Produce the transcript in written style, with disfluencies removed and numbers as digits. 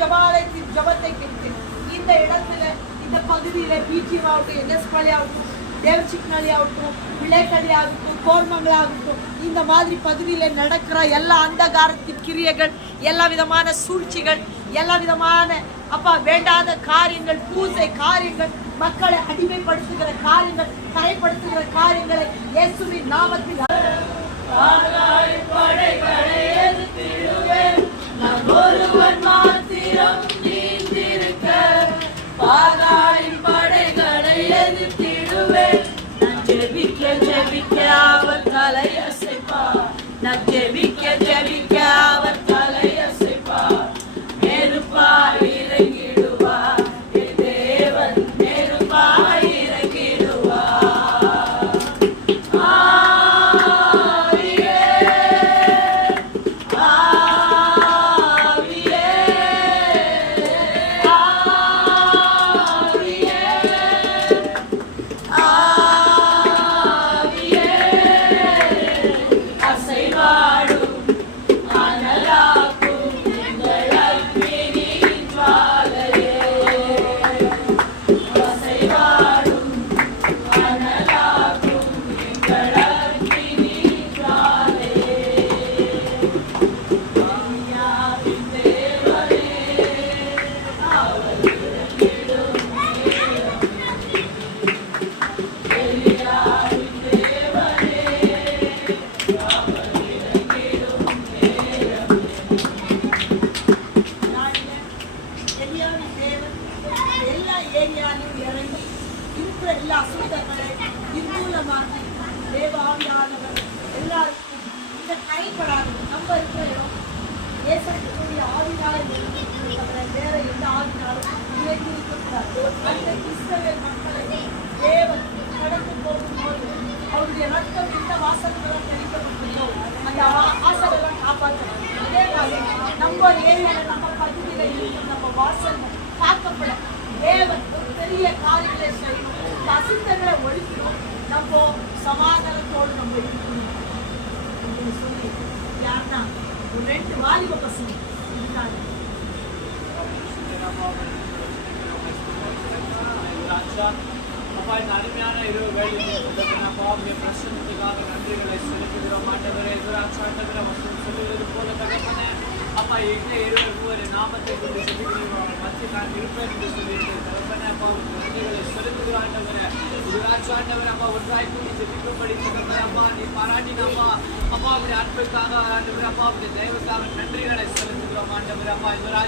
ஜபாலயத்தின் ஜபத்தை கேட்டு இந்த இடத்துல இந்த பகுதியில பிஜிஎம் ஆகட்டும், என்எஸ்பாலி ஆகட்டும், தேவச்சிக்னாலி ஆகட்டும், விளைக்கடி ஆகட்டும், கோர்மங்கல் ஆகட்டும், இந்த மாதிரி பகுதியில நடக்கிற எல்லா அந்தகாரத்தின் கிரியைகள், எல்லா விதமான சூழ்ச்சிகள், எல்லா விதமான அப்பா வேண்டாத காரியங்கள், பூசை காரியங்கள், மக்களை அடிமைப்படுத்துகிற காரியங்கள், கரைப்படுத்துகிற காரியங்களை இயேசுவின் நாமத்தில் ஒருவன் மாத்திரம் நீந்திருக்க பாதாளின் படைகளை எதிர்த்திடுவேன். நான் ஜெபிக்க ஜெபிக்க அவர் தலை அசைப்பார். நான் ஜெபிக்க ஜெபிக்க அவர் தலை அசைப்பார். நெருப்பாய் இறங்கிடுவார் என் தேவன், நெருப்பாய் இறங்கிடுவார். தேவாவியானவர் எல்லாருக்கும் இந்த கைப்படாது நம்ம இருக்கிறோம். ஏசக்கூடிய ஆவினாலே வேற எந்த ஆவினாலும் இருக்கக்கூடாது. அந்த இஸ்ரவேல் மக்களை தேவன் கடந்து போகும்போது அவருடைய ரத்தம் எந்த வாசல்களும் தெளிக்கப்பட்டதோ அந்த வாசலெல்லாம் காப்பாற்றணும். அதே மாதிரி நம்ம ஏரியால நம்ம பகுதியில இருக்கிற நம்ம வாசல் காக்கப்பட தேவன் ஒரு பெரிய காரியங்களை செய்யணும். அசுத்தங்களை ஒழிக்கணும். நம்ம சமாதானத்தோடு நம்ம இருக்கணும் அப்படின்னு சொல்லி யாருன்னா ஒரு 2 வாலிப பசங்க இருக்காங்க. அப்பா, இந்த அருமையான இரவு வேலையில் அப்பாவுடைய பிரசன்னத்துக்காக நன்றிகளை செலுத்துகிறோம். ஆண்டவரே, ஆண்டவரை வசனம் சொல்லுவது போல தகப்பனே, அப்பா எங்க இருவர் நாமத்தை கொண்டு செலுத்துகிறோம் மத்திய நான் இருப்பேன் என்று சொல்லிட்டு தகப்பனே, அப்பா நன்றிகளை செலுத்துகிறோம். ஆண்டவரே, ஆண்டவர் அப்பா ஒன்றாய் கூடி ஜெபிக்கும்படி தகப்பனே, அப்பா நீ பாராட்டினப்பா அப்பா அவருடைய அன்புக்காக ஆண்டவர் அப்பா அவருடைய தெய்வக்காக நன்றிகளை செலுத்துகிறோம். ஆண்டவர் அப்பா ஆண்டவரே